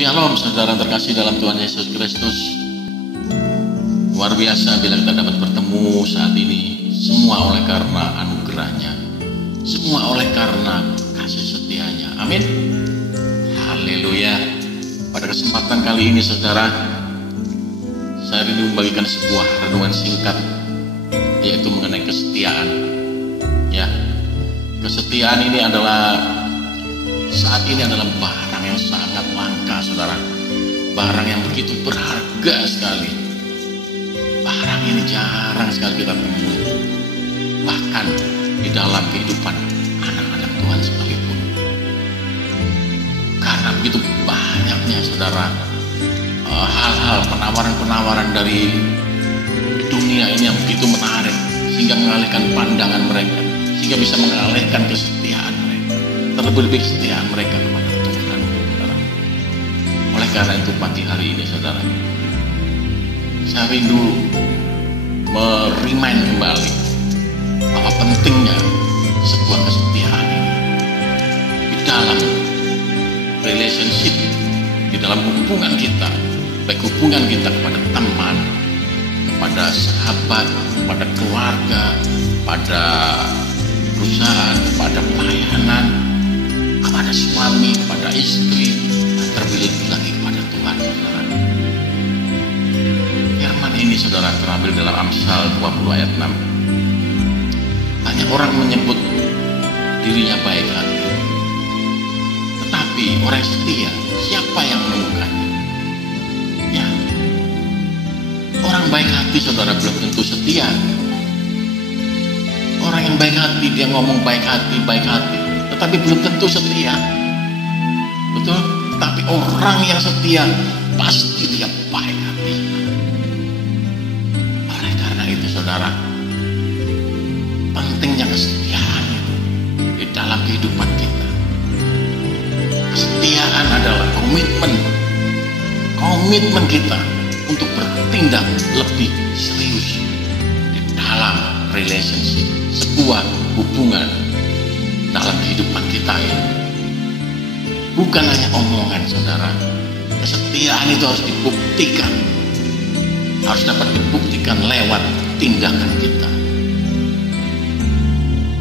Shalom saudara terkasih dalam Tuhan Yesus Kristus. Luar biasa bila kita dapat bertemu saat ini. Semua oleh karena anugerahnya, semua oleh karena kasih setianya. Amin. Haleluya. Pada kesempatan kali ini saudara, saya ingin membagikan sebuah renungan singkat, yaitu mengenai kesetiaan. Ya, kesetiaan ini adalah saat ini adalah barang yang sangat langka, saudara. Barang yang begitu berharga sekali. Barang ini jarang sekali kita temui, bahkan di dalam kehidupan anak-anak Tuhan sekalipun. Karena begitu banyaknya, saudara, hal-hal penawaran-penawaran dari dunia ini yang begitu menarik, sehingga mengalihkan pandangan mereka, sehingga bisa mengalihkan kesetiaan mereka, terlebih-lebih kesetiaan mereka kepada Tuhan, saudara. Oleh karena itu pagi hari ini, saudara, saya rindu merimain kembali bahwa pentingnya sebuah kesetiaan ini di dalam relationship, di dalam hubungan kita, baik hubungan kita kepada teman, kepada sahabat, kepada keluarga, pada perusahaan, kepada pelayanan, kepada suami, kepada istri, terlebih lagi kepada Tuhan, saudara. Firman ini, saudara, terambil dalam Amsal 20 ayat 6. Banyak orang menyebut dirinya baik hati, tetapi orang setia, siapa yang menemukannya? Ya, orang baik hati, saudara, belum tentu setia. Orang yang baik hati, dia ngomong baik hati, tetapi belum tentu setia. Betul? Tapi orang yang setia, pasti dia baik hati. Oleh karena itu, saudara, pentingnya kesetiaan itu di dalam kehidupan kita. Kesetiaan adalah komitmen kita untuk bertindak lebih serius di dalam relationship, sebuah hubungan dalam kehidupan kita ini. Bukan hanya omongan, saudara. Kesetiaan itu harus dibuktikan, harus dapat dibuktikan lewat tindakan kita.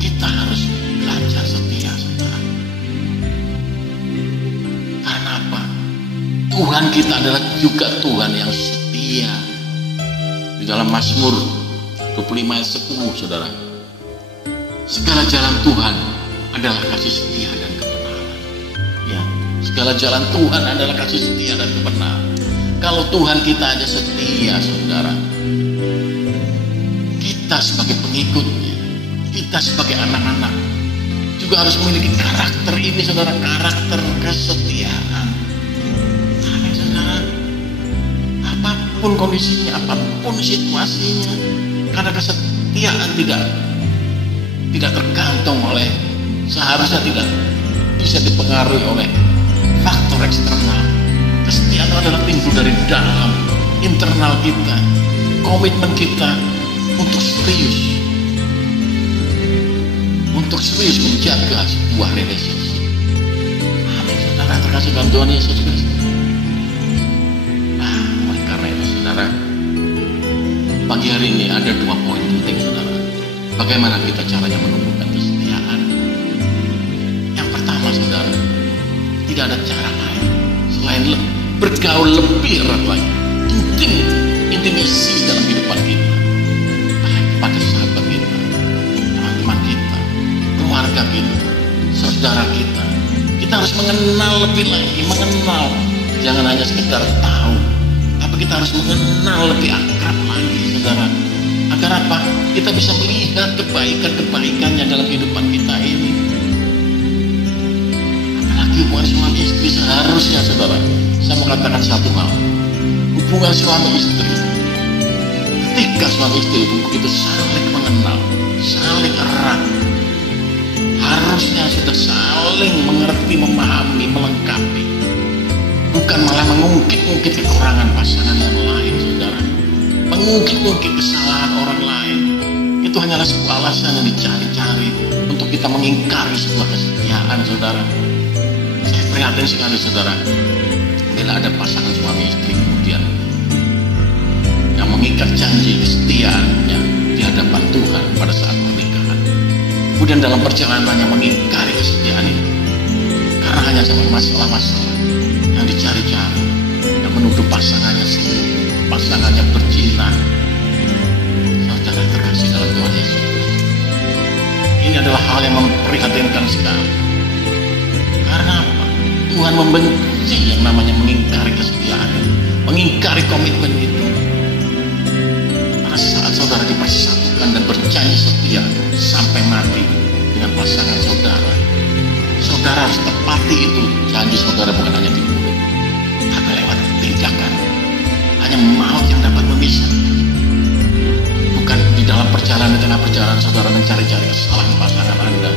Kita harus belajar setia, saudara. Karena apa? Tuhan kita adalah juga Tuhan yang setia. Di dalam Mazmur 25 ayat 10, saudara, segala jalan Tuhan adalah kasih setia dan kebenaran. Ya, segala jalan Tuhan adalah kasih setia dan kebenaran. Kalau Tuhan kita aja setia, saudara, kita sebagai pengikutnya, kita sebagai anak-anak juga harus memiliki karakter ini, saudara, karakter kesetiaan. Amin, saudara. Apapun kondisinya, apapun situasinya, karena kesetiaan tidak tergantung oleh, seharusnya tidak bisa dipengaruhi oleh faktor eksternal. Kesetiaan adalah timbul dari dalam internal kita, komitmen kita untuk serius menjaga sebuah relationship. Amin, saudara terkasih dalam Tuhan Yesus Kristus. Oleh karena itu, saudara, pagi hari ini ada 2 poin penting, saudara. Bagaimana kita caranya menumbuhkan kesetiaan? Yang pertama, saudara, tidak ada cara lain selain bergaul lebih erat lagi, intimasi dalam kehidupan kita, baik kepada sahabat kita, teman-teman kita, keluarga kita, saudara kita. Kita harus mengenal lebih lagi, jangan hanya sekedar tahu, tapi kita harus mengenal lebih akrab lagi, saudara. Agar apa? Kita bisa melihat kebaikan-kebaikannya dalam kehidupan kita ini. Apalagi hubungan suami istri, seharusnya, saudara, saya mau katakan satu hal. Hubungan suami istri, ketika suami istri itu saling mengenal, saling erat, harusnya sudah saling mengerti, memahami, melengkapi, bukan malah mengungkit-ungkit kekurangan pasangan yang lain, saudara, mengungkit-ungkit kesalahan orang lain. Itu hanyalah sebuah alasan yang dicari-cari untuk kita mengingkari sebuah kesetiaan, saudara. Saya prihatin sekali, saudara, Bila ada pasangan suami istri kemudian yang mengikat janji kesetiaannya di hadapan Tuhan pada saat pernikahan, kemudian dalam perjalanannya mengingkari kesetiaan itu karena hanya sama masalah-masalah yang dicari-cari, yang menuduh pasangannya selingkuh, pasangannya berzina. Saudara terkasih dalam Tuhan Yesus, ini adalah hal yang memprihatinkan sekali. Karena apa? Tuhan membenci yang namanya mengingkari kesetiaan, mengingkari komitmen itu. Pada saat saudara dipersatukan dan berjanji setia sampai mati dengan pasangan saudara, saudara harus tepati itu janji saudara, bukan hanya di mulut, tapi lewat tindakan. Hanya maut yang dapat memisahkan. Bukan di dalam perjalanan, di tengah perjalanan saudara mencari-cari kesalahan pasangan Anda.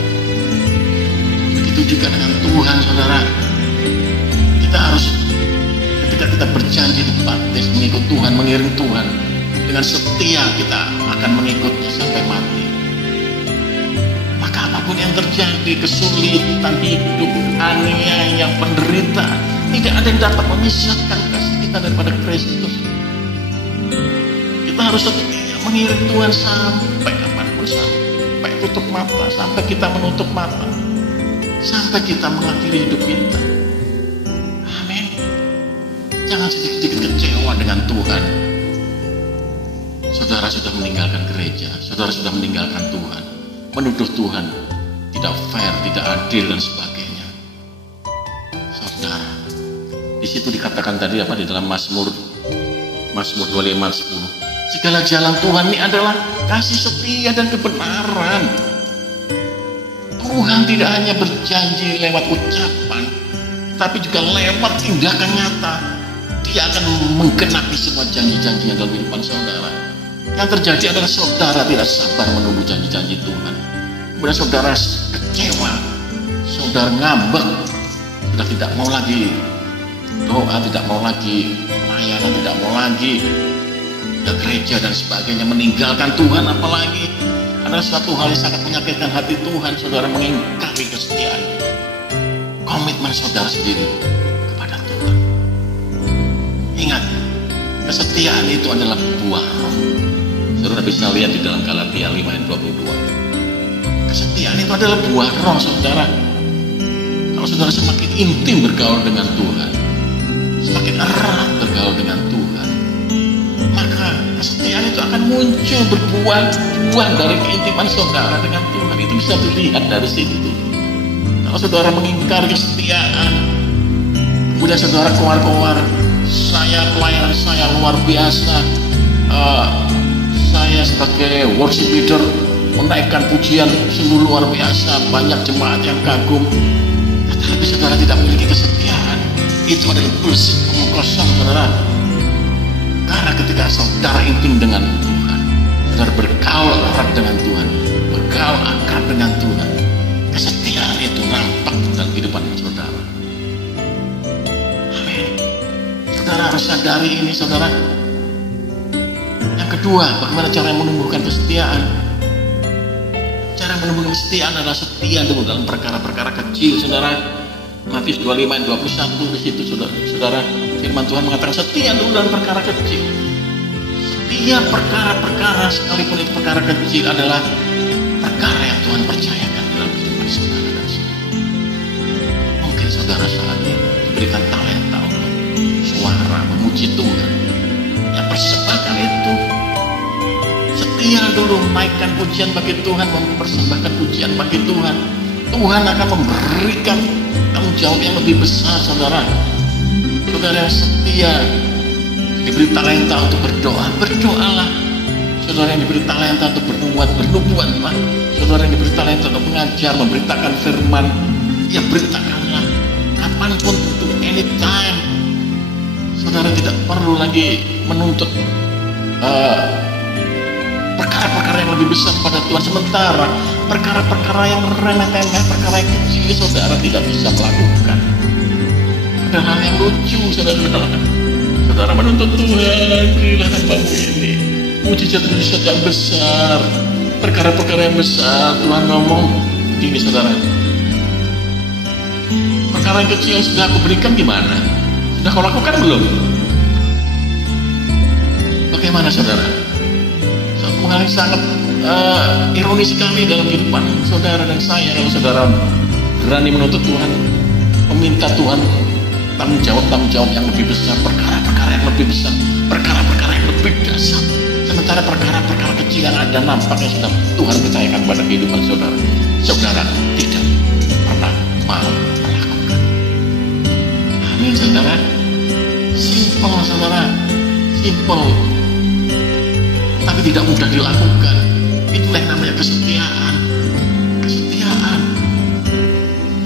Begitu juga dengan Tuhan, saudara. Kita harus, ketika kita berjanji baptis mengikut Tuhan, mengiring Tuhan, dengan setia kita akan mengikutnya sampai mati. Maka apapun yang terjadi, kesulitan hidup, aniaya, penderitaan, tidak ada yang dapat memisahkan kasih kita daripada Kristus. Kita harus setia mengiring Tuhan sampai kapanpun, sampai tutup mata, sampai kita menutup mata, sampai kita mengakhiri hidup kita. Amin. Jangan sedikit-sedikit kecewa dengan Tuhan. Saudara sudah meninggalkan gereja, saudara sudah meninggalkan Tuhan, menuduh Tuhan tidak fair, tidak adil dan sebagainya. Saudara, di situ dikatakan tadi apa di dalam Mazmur 25:10, segala jalan Tuhan ini adalah kasih setia dan kebenaran. Tuhan tidak hanya berjanji lewat ucapan, tapi juga lewat tindakan nyata. Dia akan menggenapi semua janji-janjinya dalam kehidupan saudara. Yang terjadi adalah saudara tidak sabar menunggu janji-janji Tuhan. Kemudian saudara kecewa, saudara ngambek, sudah tidak mau lagi doa, tidak mau lagi pelayanan, tidak mau lagi ke gereja dan sebagainya, meninggalkan Tuhan. Apalagi adalah suatu hal yang sangat menyakitkan hati Tuhan. Saudara mengingkari kesetiaan, komitmen saudara sendiri kepada Tuhan. Ingat, kesetiaan itu adalah buah roh. Saudara bisa lihat di dalam Galatia 5:22. Kesetiaan itu adalah buah roh, saudara. Kalau saudara semakin intim bergaul dengan Tuhan, semakin erat bergaul dengan Tuhan, maka kesetiaan itu akan muncul berbuah dari keintiman saudara dengan Tuhan. Itu bisa dilihat dari situ. Kalau saudara mengingkari kesetiaan, kemudian saudara keluar, saya pelayanan saya luar biasa, saya sebagai worship leader menaikkan pujian sungguh luar biasa, banyak jemaat yang kagum, tetapi saudara tidak memiliki kesetiaan, itu adalah bullshit, omong kosong, saudara. Karena ketika saudara intim dengan Tuhan, saudara bergaul erat dengan Tuhan, bergaul akrab dengan Tuhan, kesetiaan itu nampak dalam kehidupan saudara. Amin. Saudara harus sadari ini, saudara. Yang kedua, bagaimana cara menumbuhkan kesetiaan? Cara menumbuhkan kesetiaan adalah setia dulu dalam perkara-perkara kecil, saudara. Matius 25:21 di situ, saudara, firman Tuhan mengatakan setia dulu dalam perkara kecil. Setiap perkara-perkara, sekalipun itu perkara kecil, adalah perkara yang Tuhan percayakan dalam kehidupan saudara dan saya. Mungkin saudara saat ini diberikan talenta untuk suara memuji Tuhan. Ya, persembahkan itu. Setia dulu menaikkan pujian bagi Tuhan, mempersembahkan pujian bagi Tuhan. Tuhan akan memberikan tanggung jawab yang lebih besar, saudara. Saudara yang setia, diberi talenta untuk berdoa, berdoalah. Saudara yang diberi talenta untuk bernubuat, saudara yang diberi talenta untuk mengajar, memberitakan firman, ya beritakanlah. Kapanpun, untuk anytime. Saudara tidak perlu lagi menuntut perkara-perkara yang lebih besar pada Tuhan. Sementara perkara-perkara yang remeh-temeh, perkara yang kecil, saudara tidak bisa melakukan. Ada hal yang lucu, saudara menuntut Tuhan, berilah hambamu ini mujizat-mujizat yang besar, perkara-perkara yang besar. Tuhan ngomong gini, saudara, perkara yang kecil yang sudah aku berikan gimana? Sudah kau lakukan belum? Bagaimana saudara? Suatu hal yang sangat ironis sekali dalam kehidupan saudara dan saya, kalau saudara berani menuntut Tuhan, meminta Tuhan tanggung jawab yang lebih besar, perkara-perkara yang lebih besar, perkara-perkara yang lebih dasar. Sementara perkara-perkara kecil yang ada nampaknya sudah Tuhan percayakan pada kehidupan saudara, saudara tidak pernah mau melakukan. Amin saudara. Simpel saudara, simpel, tapi tidak mudah dilakukan. Itulah yang namanya kesetiaan. Kesetiaan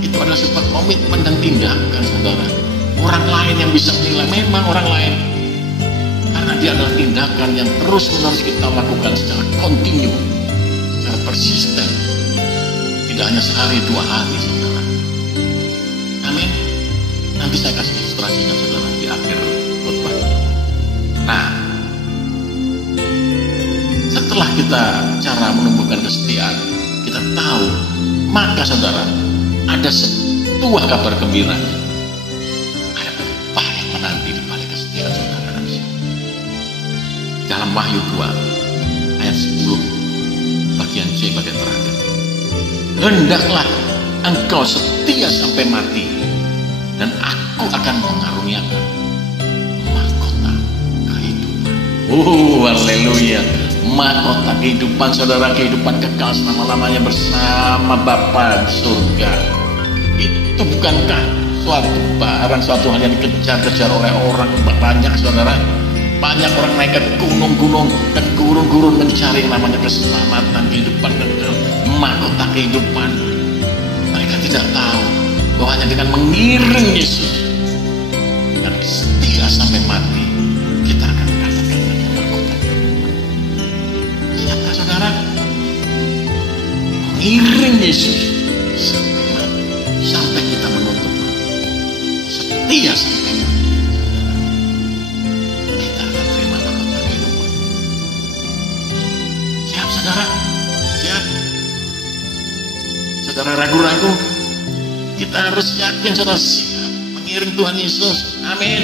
itu adalah sebuah komitmen dan tindakan saudara. Orang lain yang bisa menilai, memang orang lain, karena dia adalah tindakan yang terus menerus kita lakukan secara kontinu, secara persisten, tidak hanya sehari dua hari saudara. Amin. Nanti saya kasih ilustrasinya saudara di akhir khotbah. Nah, setelah kita cara menumbuhkan kesetiaan, kita tahu, maka saudara, ada sebuah kabar gembira. Ada upah yang menanti di balik kesetiaan saudara dan saya. Dalam Wahyu 2 ayat 10 bagian C bagian terakhir. Hendaklah engkau setia sampai mati, dan aku akan mengaruniakan mahkota kehidupan. Haleluya. Mahkota kehidupan saudara, kehidupan kekal selama-lamanya bersama Bapa di surga. Itu bukankah suatu barang, suatu hal yang dikejar-kejar oleh orang banyak saudara? Banyak orang naik ke gunung-gunung dan gurun-gurun mencari namanya keselamatan, kehidupan kekal, mahkota kehidupan. Mereka tidak tahu bahwa hanya dengan mengiring Yesus yang setia sampai mati, kita akan mendapatkan mahkota kehidupan. Siapkah saudara? Mengiring Yesus sampai mati, sampai kita menutup mata, setia sampai mati. Saudara ragu-ragu, kita harus yakin saudara siap mengiring Tuhan Yesus. Amin.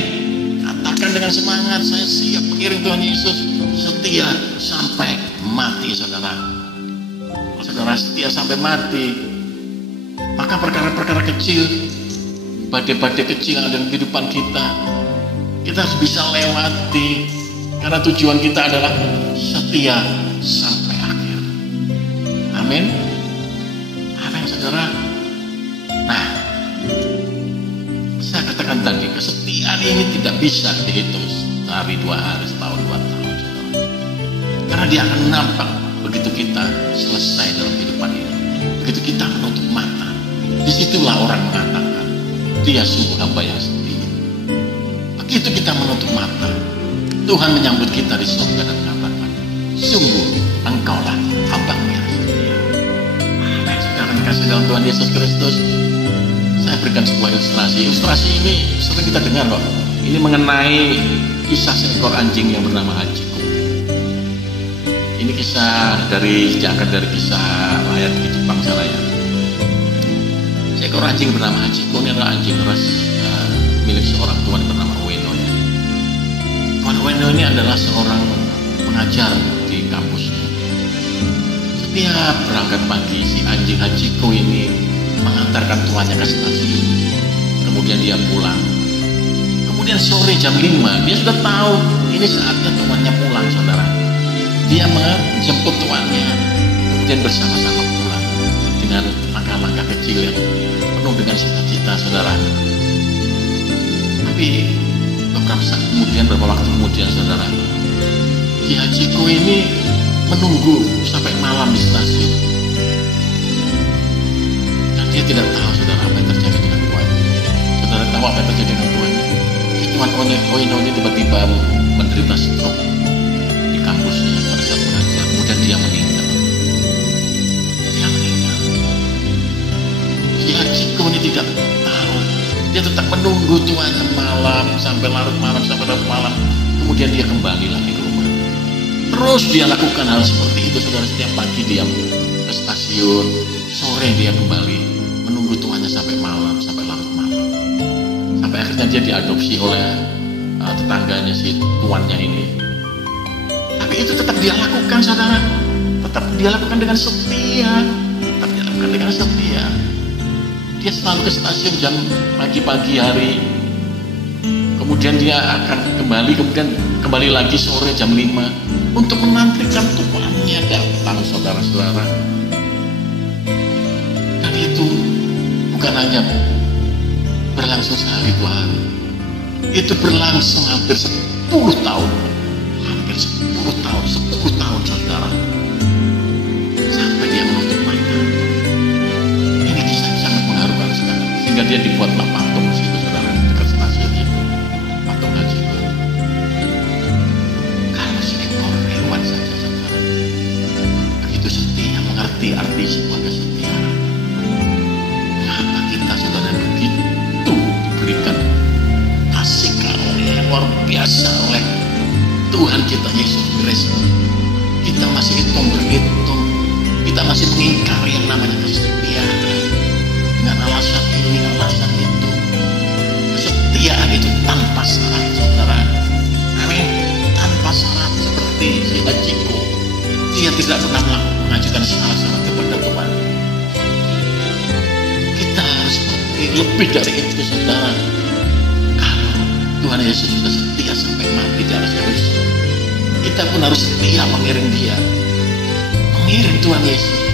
Katakan dengan semangat, saya siap mengiring Tuhan Yesus, setia sampai mati saudara. Kalau saudara setia sampai mati, maka perkara-perkara kecil, badai-badai kecil yang ada dalam kehidupan kita harus bisa lewati, karena tujuan kita adalah setia sampai akhir. Amin. Saudara, nah, saya katakan tadi, kesetiaan ini tidak bisa dihitung sehari, 2 hari, setahun, 2 tahun, saudara. Karena dia akan nampak begitu kita selesai dalam kehidupan ini, begitu kita menutup mata. Disitulah orang mengatakan, dia sungguh hamba yang setia. Begitu kita menutup mata, Tuhan menyambut kita di surga dan mengatakan, sungguh engkaulah hamba-Mu yang setia. Kasih dalam Tuhan Yesus Kristus. Saya berikan sebuah ilustrasi. Ilustrasi ini sering kita dengar loh. Ini mengenai kisah seekor anjing yang bernama Hachiko. Ini kisah diangkat dari kisah rakyat di Jepang sana ya. Seekor anjing bernama Hachiko ini adalah anjing ras milik seorang tuan bernama Ueno ya. Tuan Ueno ini adalah seorang pengajar di kampusnya. Setiap berangkat pagi, si anjing Hachiko ini mengantarkan tuannya ke stasiun. Kemudian dia pulang. Kemudian sore jam 5, dia sudah tahu ini saatnya tuannya pulang, saudara. Dia menjemput tuannya, kemudian bersama-sama pulang dengan langkah-langkah kecil yang penuh dengan cita-cita, saudara. Tapi beberapa waktu kemudian, saudara, si Hachiko ini menunggu sampai malam di stasiun, dan dia tidak tahu saudara apa yang terjadi dengan tuannya. Saudara tahu apa yang terjadi dengan tuannya? Si tuan Oino ini tiba-tiba menderita stroke di kampusnya pada saat mengajar, kemudian dia meninggal. Si Hachiko ini tidak tahu, dia tetap menunggu tuannya malam sampai larut malam, kemudian dia kembali lagi ke rumah. Terus dia lakukan hal seperti itu, saudara. Setiap pagi dia ke stasiun, sore dia kembali menunggu tuannya sampai malam, sampai larut malam, sampai akhirnya Akhirnya dia diadopsi oleh tetangganya si tuannya ini. Tapi itu tetap dia lakukan, saudara. Tetap dia lakukan dengan setia. Tetap dia lakukan dengan setia. Dia selalu ke stasiun jam pagi-pagi hari. Kemudian dia akan kembali lagi sore jam 5 untuk menantikan tuannya datang, saudara-saudara. Dan itu bukan hanya berlangsung sehari 2 hari. Itu berlangsung hampir 10 tahun. Hampir 10 tahun, 10 tahun, saudara. Sampai dia menutup mata. Ini kisah sangat mengharukan sekali. Sehingga dia dibuatlah patung di situ, saudara, dekat stasiun itu. Patung haji. Kalau seekor hewan saja, saudara, begitu setia, mengerti arti sebuah kesetiaan. Mengapa kita, saudara, begitu diberikan kasih karunia yang luar biasa oleh Tuhan kita Yesus Kristus? Kita masih hitung-berhitung, kita masih mengingkari yang namanya kesetiaan dengan alasan ini, alasan itu. Kesetiaan itu tanpa syarat, saudara. Amin. Tanpa syarat, seperti si Hachiko. Dia tidak pernah mengajukan syarat-syarat kepada Tuhan. Kita harus lebih dari itu, saudara. Tuhan Yesus sudah setia sampai mati di atas kayu salib. Kita pun harus setia mengiring dia, mengiring Tuhan Yesus.